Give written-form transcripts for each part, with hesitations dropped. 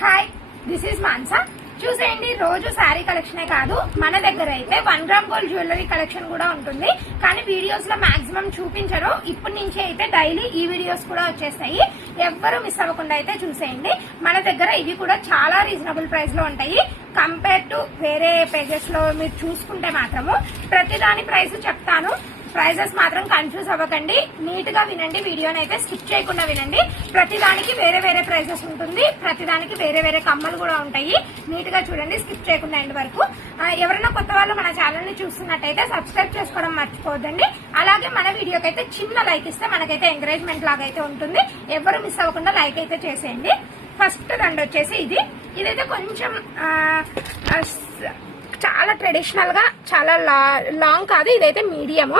Hi, this is Mansa. చూసేయండి, రోజు శారీ కలెక్షనే కాదు, మన దగ్గర అయితే 1 గ్రామ్ గోల్డ్ జ్యువెలరీ కలెక్షన్ కూడా ఉంటుంది. కానీ వీడియోస్ లో మాక్సిమం చూపించరు. ఇప్పటి నుంచి అయితే డైలీ ఈ వీడియోస్ కూడా వచ్చేస్తాయి. ఎవ్వరూ మిస్ అవ్వకుండా అయితే చూసేయండి. మన దగ్గర ఇవి కూడా చాలా రీజనబుల్ ప్రైస్ లో ఉంటాయి. కంపేర్ టు వేరే పేజెస్ లో మీరు చూసుకుంటే మాత్రము ప్రతిదాని ప్రైస్ చెప్తాను. ప్రైజెస్ మాత్రం కన్ఫ్యూజ్ అవ్వకండి. నీట్ గా వినండి, వీడియోని అయితే స్కిప్ చేయకుండా వినండి. ప్రతిదానికి వేరే వేరే ప్రైజెస్ ఉంటుంది. ప్రతిదానికి వేరే వేరే కమ్మలు కూడా ఉంటాయి. నీట్ గా చూడండి, స్కిప్ చేయకుండా ఎండ్ వరకు. ఎవరైనా కొత్త వాళ్ళు మన ఛానల్ ని చూస్తున్నట్టయితే సబ్స్క్రైబ్ చేసుకోవడం మర్చిపోవద్దండి. అలాగే మన వీడియోకి అయితే చిన్న లైక్ ఇస్తే మనకైతే ఎంకరేజ్మెంట్ లాగా అయితే ఉంటుంది. ఎవరు మిస్ అవ్వకుండా లైక్ అయితే చేసేయండి. ఫస్ట్ దండ వచ్చేసి ఇదైతే కొంచెం చాలా ట్రెడిషనల్ గా, చాలా లాంగ్ కాదు, ఇదైతే మీడియం.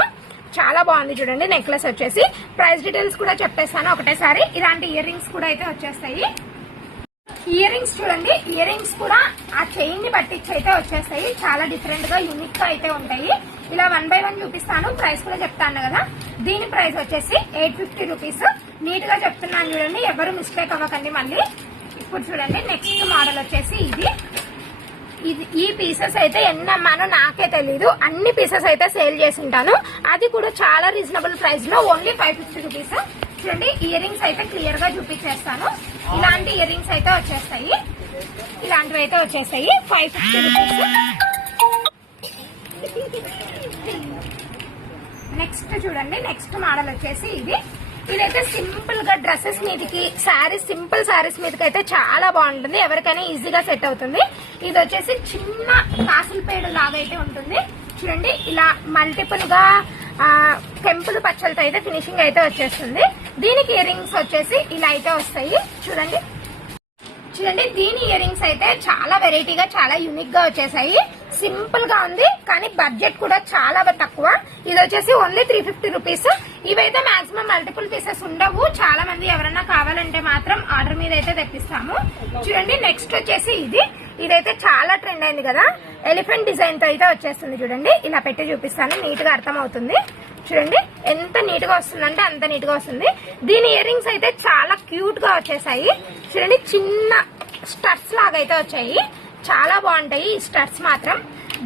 చాలా బాగుంది చూడండి. నెక్లెస్ వచ్చేసి ప్రైస్ డీటెయిల్స్ కూడా చెప్పేస్తాను ఒకటేసారి. ఇలాంటి ఇయర్ రింగ్స్ కూడా అయితే వచ్చేస్తాయి. ఇయర్ రింగ్స్ చూడండి, ఇయర్ రింగ్స్ కూడా ఆ చైన్ ని పట్టించి అయితే వచ్చేస్తాయి. చాలా డిఫరెంట్ గా, యూనిక్ గా అయితే ఉంటాయి. ఇలా 1 బై 1 చూపిస్తాను. ప్రైస్ కూడా చెప్తాను కదా. దీని ప్రైస్ వచ్చేసి 850 రూపీస్. నీట్ గా చెప్తున్నాను చూడండి, ఎవరు మిస్టేక్ అవ్వకండి. మళ్ళీ ఇప్పుడు చూడండి, నెక్స్ట్ మోడల్ వచ్చేసి ఈ పీసెస్ అయితే ఎన్నమ్మానో నాకే తెలీదు. అన్ని పీసెస్ అయితే సేల్ చేసి ఉంటాను. అది కూడా చాలా రీజనబుల్ ప్రైస్ లో, ఓన్లీ 550 రూపీస్. చూడండి, ఇయర్ రింగ్స్ అయితే క్లియర్ గా చూపించేస్తాను. ఇలాంటి ఇయర్ రింగ్స్ అయితే వచ్చేస్తాయి. ఇలాంటివి అయితే వచ్చేస్తాయి 550 రూపీస్. నెక్స్ట్ చూడండి, నెక్స్ట్ మోడల్ వచ్చేసి ఇదైతే సింపుల్ గా డ్రెస్సెస్ మీదకి, శారీస్, సింపుల్ శారీస్ మీదకి అయితే చాలా బాగుంటుంది. ఎవరికైనా ఈజీగా సెట్ అవుతుంది. ఇది వచ్చేసి చిన్న కాసుల పేడు లాగా అయితే ఉంటుంది. చూడండి, ఇలా మల్టిపుల్ గా కెంపుల్ పచ్చలతో అయితే ఫినిషింగ్ అయితే వచ్చేస్తుంది. దీనికి ఇయర్ రింగ్స్ వచ్చేసి ఇలా అయితే వస్తాయి. చూడండి, దీని ఇయర్ రింగ్స్ అయితే చాలా వెరైటీగా, చాలా యూనిక్ గా వచ్చేసాయి. సింపుల్ గా ఉంది, కానీ బడ్జెట్ కూడా చాలా తక్కువ. ఇది వచ్చేసి ఓన్లీ 350 రూపీస్. ఇవైతే మాక్సిమం మల్టిపుల్ పీసెస్ ఉండవు. చాలా మంది ఎవరైనా కావాలంటే మాత్రం ఆర్డర్ మీద అయితే తెప్పిస్తాము. చూడండి, నెక్స్ట్ వచ్చేసి ఇదైతే చాలా ట్రెండ్ అయింది కదా. ఎలిఫెంట్ డిజైన్ తో అయితే వచ్చేస్తుంది. చూడండి, ఇలా పెట్టి చూపిస్తాను, నీట్ గా అర్థం అవుతుంది. చూడండి, ఎంత నీట్ గా వస్తుందంటే అంత నీట్ గా వస్తుంది. దీని ఇయర్ రింగ్స్ అయితే చాలా క్యూట్ గా వచ్చేసాయి. చూడండి, చిన్న స్టడ్స్ లాగా అయితే వచ్చాయి. చాలా బాగుంటాయి ఈ స్టడ్స్ మాత్రం.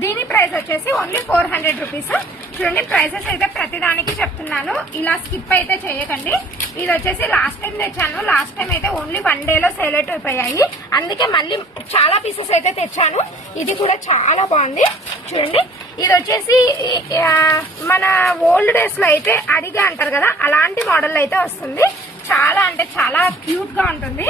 దీని ప్రైస్ వచ్చేసి ఓన్లీ 400 రూపీస్. చూడండి, ప్రైసెస్ అయితే ప్రతిదానికి చెప్తున్నాను. ఇలా స్కిప్ అయితే చేయకండి. ఇది వచ్చేసి లాస్ట్ టైం తెచ్చాను. లాస్ట్ టైం అయితే ఓన్లీ 1 డేలో సేల్ అవుట్ అయిపోయాయి. అందుకే మళ్ళీ చాలా పీసెస్ అయితే తెచ్చాను. ఇది కూడా చాలా బాగుంది. చూడండి, ఇది వచ్చేసి మన ఓల్డ్ డేస్ లో అయితే అడిగా అంటారు కదా, అలాంటి మోడల్ అయితే వస్తుంది. చాలా అంటే చాలా క్యూట్ గా ఉంటుంది.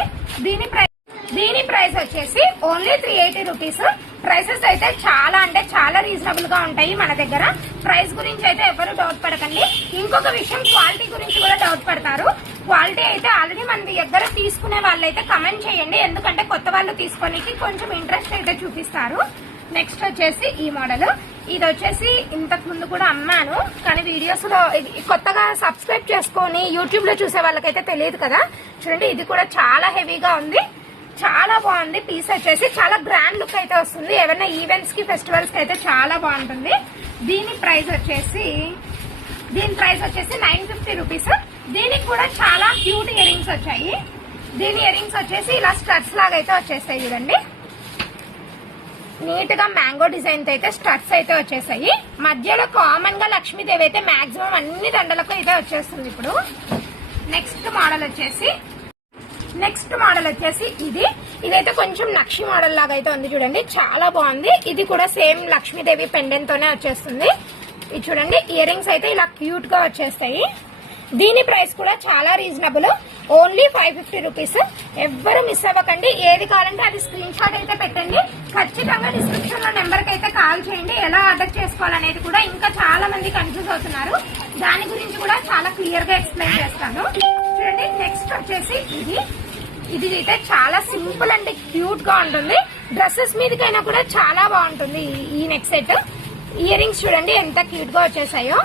దీని ప్రైస్ వచ్చేసి ఓన్లీ 380 రూపీస్. ప్రైసెస్ అయితే చాలా అంటే చాలా రీజనబుల్ గా ఉంటాయి మన దగ్గర. ప్రైస్ గురించి అయితే ఎవరు డౌట్ పడకండి. ఇంకొక విషయం, క్వాలిటీ గురించి కూడా డౌట్ పడతారు. క్వాలిటీ అయితే ఆల్రెడీ మన దగ్గర తీసుకునే వాళ్ళైతే కమెంట్ చేయండి. ఎందుకంటే కొత్త వాళ్ళు తీసుకోనికి కొంచెం ఇంట్రెస్ట్ అయితే చూపిస్తారు. నెక్స్ట్ వచ్చేసి ఈ మోడల్. ఇది వచ్చేసి ఇంతకు ముందు కూడా అమ్మాను, కానీ వీడియోస్ లో కొత్తగా సబ్స్క్రైబ్ చేసుకొని యూట్యూబ్ లో చూసే వాళ్ళకైతే తెలియదు కదా. చూడండి, ఇది కూడా చాలా హెవీగా ఉంది. చాలా బాగుంది. పీస్ వచ్చేసి చాలా గ్రాండ్ లుక్ అయితే వస్తుంది. ఏమైనా ఈవెంట్స్ కి, ఫెస్టివల్స్ కి అయితే చాలా బాగుంటుంది. దీని ప్రైస్ వచ్చేసి 950 రూపీస్. దీనికి కూడా చాలా క్యూట్ ఇయర్ రింగ్స్ వచ్చాయి. దీని ఇయర్ రింగ్స్ వచ్చేసి ఇలా స్టడ్స్ లాగా అయితే వచ్చేస్తాయి. చూడండి, నీట్ గా మ్యాంగో డిజైన్ తో అయితే స్టడ్స్ అయితే వచ్చేసాయి. మధ్యలో కామన్ గా లక్ష్మీదేవి అయితే మాక్సిమం అన్ని దండలకు అయితే వచ్చేస్తుంది. ఇప్పుడు నెక్స్ట్ మోడల్ వచ్చేసి ఇదైతే కొంచెం నక్షి మోడల్ లాగా అయితే ఉంది. చూడండి, చాలా బాగుంది. ఇది కూడా సేమ్ లక్ష్మీదేవి పెండెంట్ తోనే వచ్చేస్తుంది. ఇది చూడండి, ఇయర్ రింగ్స్ అయితే ఇలా క్యూట్ గా వచ్చేస్తాయి. దీని ప్రైస్ కూడా చాలా రీజనబుల్, ఓన్లీ 550 రూపీస్. ఎవ్వరు మిస్ అవ్వకండి. ఏది కావాలంటే అది స్క్రీన్ షాట్ అయితే పెట్టండి. ఖచ్చితంగా డిస్క్రిప్షన్ లో నెంబర్ కి అయితే కాల్ చేయండి. ఎలా ఆర్డర్ చేసుకోవాలనేది కూడా ఇంకా చాలా మంది కన్ఫ్యూజ్ అవుతున్నారు. దాని గురించి కూడా చాలా క్లియర్ గా ఎక్స్ప్లెయిన్ చేస్తాను. చూడండి, నెక్స్ట్ వచ్చేసి ఇది అయితే చాలా సింపుల్ అండ్ క్యూట్ గా ఉంటుంది. డ్రెస్సెస్ మీదకైనా కూడా చాలా బాగుంటుంది ఈ నెక్ సెట్. ఇయర్ రింగ్స్ చూడండి ఎంత క్యూట్ గా వచ్చేసాయో.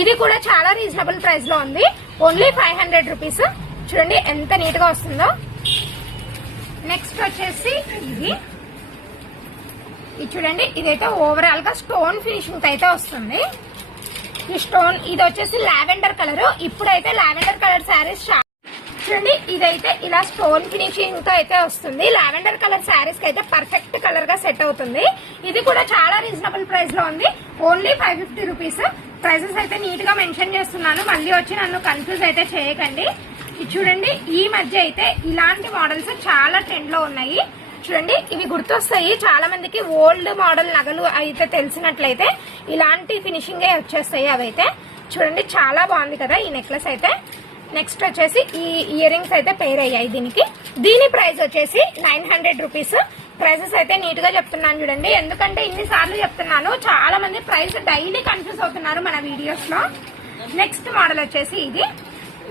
ఇది కూడా చాలా రీజనబుల్ ప్రైస్ లో ఉంది, ఓన్లీ 500 రూపీస్. చూడండి ఎంత నీట్ గా వస్తుందో. నెక్స్ట్ వచ్చేసి ఇది చూడండి, ఇదైతే ఓవరాల్ గా స్టోన్ ఫినిషింగ్ అయితే వస్తుంది. ఈ స్టోన్ ఇది వచ్చేసి లావెండర్ కలర్. ఇప్పుడైతే లావెండర్ కలర్ శారీస్ చూడండి ఇదైతే ఇలా స్టోన్ ఫినిషింగ్ తో అయితే వస్తుంది. లావెండర్ కలర్ శారీస్ కి అయితే పర్ఫెక్ట్ కలర్ గా సెట్ అవుతుంది. ఇది కూడా చాలా రీజనబుల్ ప్రైస్ లో ఉంది. Only 550 rupees. ప్రైసెస్ అయితే నీట్ గా మెన్షన్ చేస్తున్నాను, మళ్ళీ వచ్చి నన్ను కన్ఫ్యూజ్ అయితే చేయకండి. చూడండి ఈ మధ్య అయితే ఇలాంటి మోడల్స్ చాలా ట్రెండ్ లో ఉన్నాయి. చూడండి ఇవి గుర్తొస్తాయి చాలా మందికి. ఓల్డ్ మోడల్ నగలు అయితే తెలిసినట్లయితే ఇలాంటి ఫినిషింగ్ వచ్చేస్తాయి అవైతే. చూడండి చాలా బాగుంది కదా ఈ నెక్లెస్ అయితే. నెక్స్ట్ వచ్చేసి ఈ ఇయర్ రింగ్స్ అయితే పేర్ అయ్యాయి దీనికి. దీని ప్రైస్ వచ్చేసి 900 రూపీస్. ప్రైసెస్ అయితే నీట్ గా చెప్తున్నాను చూడండి, ఎందుకంటే ఇన్ని సార్లు చెప్తున్నాను, చాలా మంది ప్రైస్ డైలీ కన్ఫ్యూజ్ అవుతున్నారు మన వీడియోస్ లో. నెక్స్ట్ మోడల్ వచ్చేసి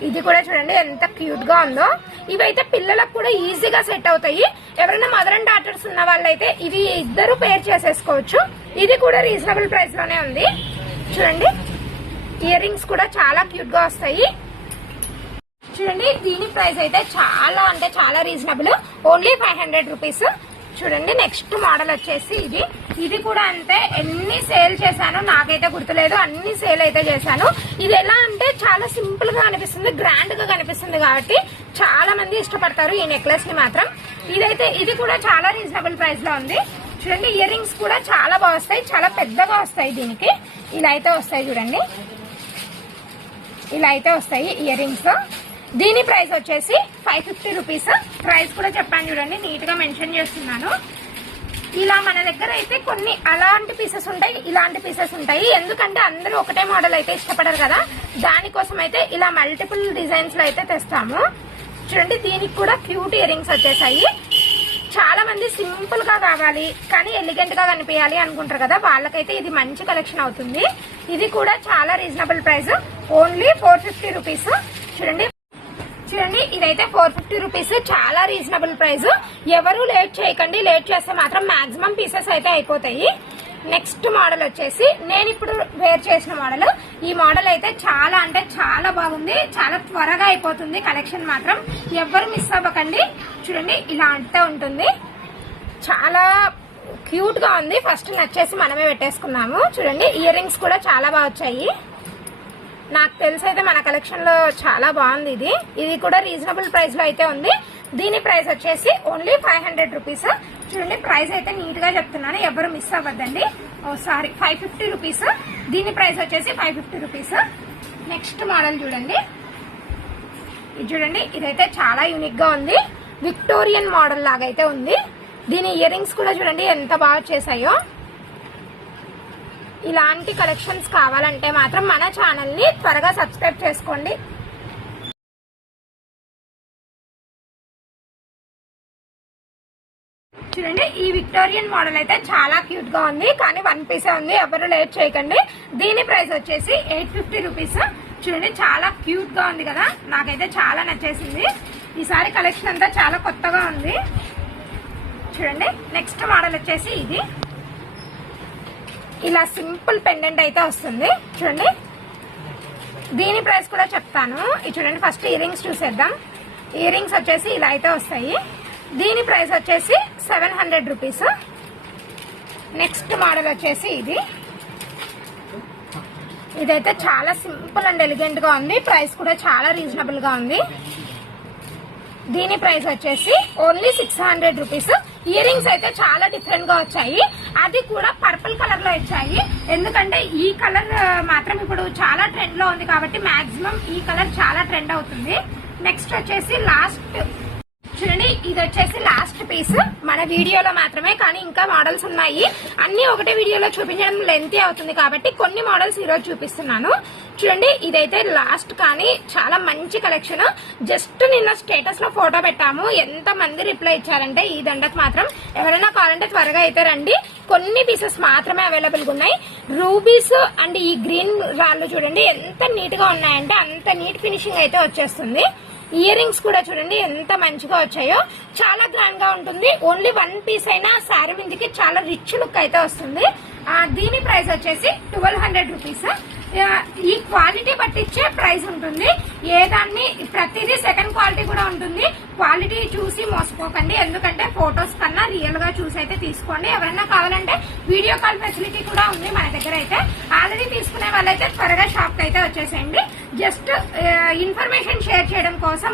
ఇది కూడా చూడండి ఎంత క్యూట్ గా ఉందో. ఇవైతే పిల్లలకు కూడా ఈజీగా సెట్ అవుతాయి. ఎవరైనా మదర్ అండ్ డాటర్స్ ఉన్న వాళ్ళైతే ఇవి ఇద్దరు పేర్ చేసేసుకోవచ్చు. ఇది కూడా రీజనబుల్ ప్రైస్ లోనే ఉంది. చూడండి ఇయర్ రింగ్స్ కూడా చాలా క్యూట్ గా వస్తాయి. చూడండి దీని ప్రైస్ అయితే చాలా అంటే చాలా రీజనబుల్, ఓన్లీ 500 రూపీస్. చూడండి నెక్స్ట్ మోడల్ వచ్చేసి ఇది కూడా అంతే. ఎన్ని సేల్ చేశానో నాకైతే గుర్తులేదు, అన్ని సేల్ అయితే చేశాను. ఇది ఎలా అంటే చాలా సింపుల్ గా కనిపిస్తుంది, గ్రాండ్ గా కనిపిస్తుంది కాబట్టి చాలా మంది ఇష్టపడతారు ఈ నెక్లెస్ ని మాత్రం. ఇది కూడా చాలా రీజనబుల్ ప్రైస్ లో ఉంది. చూడండి ఇయర్ రింగ్స్ కూడా చాలా బాగా వస్తాయి, చాలా పెద్దగా వస్తాయి. దీనికి ఇలా అయితే వస్తాయి చూడండి, ఇలా అయితే వస్తాయి ఇయర్ రింగ్స్. దీని ప్రైస్ వచ్చేసి 550 రూపీస్. ప్రైస్ కూడా చెప్పాను చూడండి, నీట్ గా మెన్షన్ చేస్తున్నాను. ఇలా మన దగ్గర అయితే కొన్ని అలాంటి పీసెస్ ఉంటాయి, ఇలాంటి పీసెస్ ఉంటాయి. ఎందుకంటే అందరూ ఒకటే మోడల్ అయితే ఇష్టపడరు కదా, దానికోసం అయితే ఇలా మల్టిపుల్ డిజైన్స్ లో అయితే తెస్తాము. చూడండి దీనికి కూడా క్యూట్ ఇయర్ రింగ్స్ వచ్చేసాయి. చాలా మంది సింపుల్ గా కావాలి కానీ ఎలిగెంట్ గా కనిపించాలి అనుకుంటారు కదా, వాళ్ళకైతే ఇది మంచి కలెక్షన్ అవుతుంది. ఇది కూడా చాలా రీజనబుల్ ప్రైస్, ఓన్లీ 450 రూపీస్. చూడండి ఇదైతే 450 రూపీస్, చాలా రీజనబుల్ ప్రైస్. ఎవరు లేట్ చేయకండి, లేట్ చేస్తే మాత్రం మాక్సిమం పీసెస్ అయితే అయిపోతాయి. నెక్స్ట్ మోడల్ వచ్చేసి నేను ఇప్పుడు వేర్ చేసిన మోడల్. ఈ మోడల్ అయితే చాలా అంటే చాలా బాగుంది, చాలా త్వరగా అయిపోతుంది కలెక్షన్ మాత్రం. ఎవరు మిస్ అవ్వకండి. చూడండి ఇలా అంతా ఉంటుంది, చాలా క్యూట్ గా ఉంది. ఫస్ట్ నచ్చేసి మనమే పెట్టేసుకున్నాము. చూడండి ఇయర్ రింగ్స్ కూడా చాలా బాగా వచ్చాయి. నాకు తెలిసి అయితే మన కలెక్షన్ లో చాలా బాగుంది. ఇది కూడా రీజనబుల్ ప్రైస్ లో అయితే ఉంది. దీని ప్రైస్ వచ్చేసి ఓన్లీ 500 రూపీస్. చూడండి ప్రైస్ అయితే నీట్ గా చెప్తున్నాను, ఎవరు మిస్ అవ్వద్దండి. 550 రూపీస్. దీని ప్రైస్ వచ్చేసి 550 రూపీస్. నెక్స్ట్ మోడల్ చూడండి, ఇది చూడండి ఇదైతే చాలా యూనిక్ గా ఉంది, విక్టోరియన్ మోడల్ లాగా అయితే ఉంది. దీని ఇయర్ రింగ్స్ కూడా చూడండి ఎంత బాగా వచ్చేసాయో. ఇలాంటి కలెక్షన్స్ కావాలంటే మాత్రం మన ఛానల్ ని త్వరగా సబ్స్క్రైబ్ చేసుకోండి. చూడండి ఈ విక్టోరియన్ మోడల్ అయితే చాలా క్యూట్ గా ఉంది, కానీ 1 పీసే ఉంది, ఎవరు లేట్ చేయకండి. దీని ప్రైస్ వచ్చేసి 850 రూపీస్. చూడండి చాలా క్యూట్ గా ఉంది కదా, నాకైతే చాలా నచ్చేసింది. ఈసారి కలెక్షన్ అంతా చాలా కొత్తగా ఉంది. చూడండి నెక్స్ట్ మోడల్ వచ్చేసి ఇలా సింపుల్ పెండెంట్ అయితే వస్తుంది. చూడండి దీని ప్రైస్ కూడా చెప్తాను. ఇది చూడండి ఫస్ట్ ఇయర్ రింగ్స్ చూసేద్దాం. ఇయర్ రింగ్స్ వచ్చేసి ఇలా అయితే వస్తాయి. దీని ప్రైస్ వచ్చేసి 700 రూపీస్. నెక్స్ట్ మోడల్ వచ్చేసి ఇదైతే చాలా సింపుల్ అండ్ ఎలిగెంట్ గా ఉంది. ప్రైస్ కూడా చాలా రీజనబుల్ గా ఉంది. దీని ప్రైస్ వచ్చేసి ఓన్లీ 600 రూపీస్. ఇయర్ రింగ్స్ అయితే చాలా డిఫరెంట్ గా వచ్చాయి, అది కూడా పర్పుల్ కలర్ లో వచ్చాయి. ఎందుకంటే ఈ కలర్ మాత్రం ఇప్పుడు చాలా ట్రెండ్ లో ఉంది కాబట్టి మాక్సిమం ఈ కలర్ చాలా ట్రెండ్ అవుతుంది. నెక్స్ట్ వచ్చేసి లాస్ట్ చూడండి, ఇది వచ్చేసి లాస్ట్ పీస్ మన వీడియోలో మాత్రమే, కానీ ఇంకా మోడల్స్ ఉన్నాయి. అన్ని ఒకటే వీడియోలో చూపించడం లెంతీ అవుతుంది కాబట్టి కొన్ని మోడల్స్ ఈరోజు చూపిస్తున్నాను. చూడండి ఇదైతే లాస్ట్, కానీ చాలా మంచి కలెక్షన్. జస్ట్ నిన్న స్టేటస్ లో ఫోటో పెట్టాము, ఎంత మంది రిప్లై ఇచ్చారంటే ఈ దండకు మాత్రం. ఎవరైనా కావాలంటే త్వరగా అయితే రండి, కొన్ని పీసెస్ మాత్రమే అవైలబుల్ గా ఉన్నాయి. రూబీస్ అండ్ ఈ గ్రీన్ రాళ్ళు చూడండి ఎంత నీట్ గా ఉన్నాయంటే అంత నీట్ ఫినిషింగ్ అయితే వచ్చేస్తుంది. ఇయర్ రింగ్స్ కూడా చూడండి ఎంత మంచిగా వచ్చాయో, చాలా గ్రాండ్ గా ఉంటుంది. ఓన్లీ 1 పీస్ అయినా శారీ మీదకి చాలా రిచ్ లుక్ అయితే వస్తుంది. దీని ప్రైస్ వచ్చేసి 1200 రూపీస్. ఈ క్వాలిటీ పట్టించే ప్రైస్ ఉంటుంది. ఏదాన్ని ప్రతిదీ సెకండ్ క్వాలిటీ కూడా ఉంటుంది. క్వాలిటీ చూసి మోసపోకండి, ఎందుకంటే ఫొటోస్ కన్నా రియల్ గా చూసి అయితే తీసుకోండి. ఎవరైనా కావాలంటే వీడియో కాల్ ఫెసిలిటీ కూడా ఉంది మన దగ్గర. అయితే ఆల్రెడీ తీసుకునే వాళ్ళైతే త్వరగా షాప్ కి అయితే వచ్చేసేయండి. జస్ట్ ఇన్ఫర్మేషన్ షేర్ చేయడం కోసం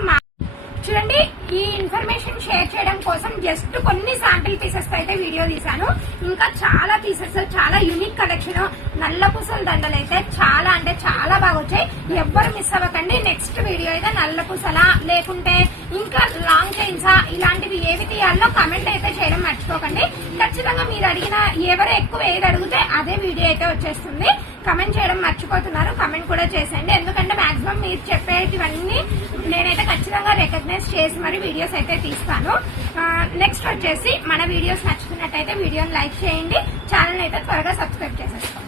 చూడండి, ఈ ఇన్ఫర్మేషన్ షేర్ చేయడం కోసం జస్ట్ కొన్ని శాంపిల్ పీసెస్ అయితే వీడియో తీసాను. ఇంకా చాలా పీసెస్, చాలా యూనిక్ కలెక్షన్. నల్ల పూసల దండలు అయితే చాలా అంటే చాలా బాగా వచ్చాయి. ఎవ్వరు మిస్ అవ్వకండి. నెక్స్ట్ వీడియో అయితే నల్ల పూసలా లేకుంటే ఇంకా లాంగ్ చైన్సా ఇలాంటివి ఏవి తీయాలో కమెంట్ అయితే చేయడం మర్చిపోకండి. ఖచ్చితంగా మీరు అడిగిన ఎవరు ఎక్కువ ఏది అడిగితే అదే వీడియో అయితే వచ్చేస్తుంది. కమెంట్ చేయడం మర్చిపోతున్నారు, కమెంట్ కూడా చేసేయండి. ఎందుకంటే మాక్సిమం మీరు చెప్పేటివన్నీ నేనైతే ఖచ్చితంగా రికగ్నైజ్ చేసి మరి వీడియోస్ అయితే తీస్తాను. నెక్స్ట్ వచ్చేసి మన వీడియోస్ నచ్చుతున్నట్టయితే వీడియోని లైక్ చేయండి, ఛానల్ అయితే త్వరగా సబ్స్క్రైబ్ చేసేస్తాం.